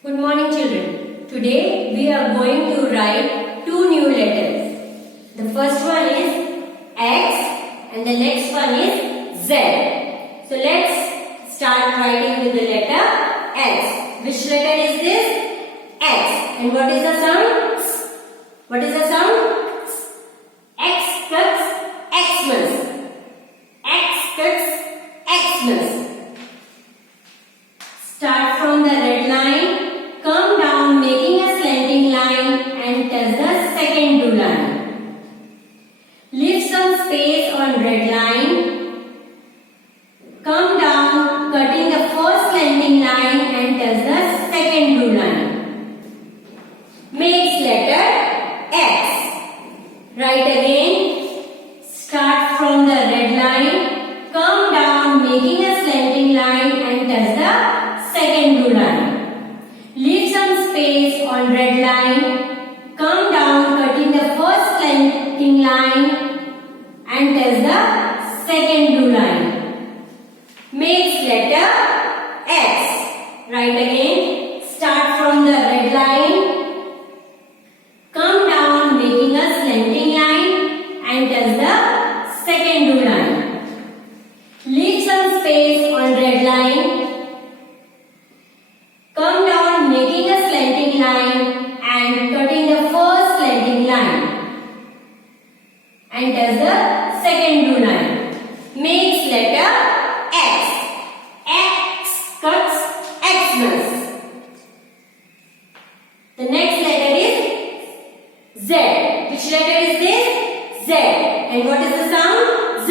Good morning children. Today we are going to write two new letters. The first one is X and the next one is Z. So let's start writing with the letter X. Which letter is this? X. And what is the sound? What is the sound? Xmas. Xmas. Xmas. Start from the red line, come down making a slanting line and touch the second blue line. Leave some space on red line, come down cutting the first slanting line and touch the second blue line. Makes letter X. Write again, start from the red line, come down making a slanting line and touch the second blue line. Leave some space on red line, come down cutting the first slanting line and touch the second blue line. Makes letter X. Write again, start from the red line, come down making a slanting line and touch the second blue line. Leave some space on red line, come down making a slanting line and cutting the first slanting line and touch the second blue line. Makes letter X. X cuts Xmas. The next letter is Z. Which letter is this? Z. And what is the sound? Z.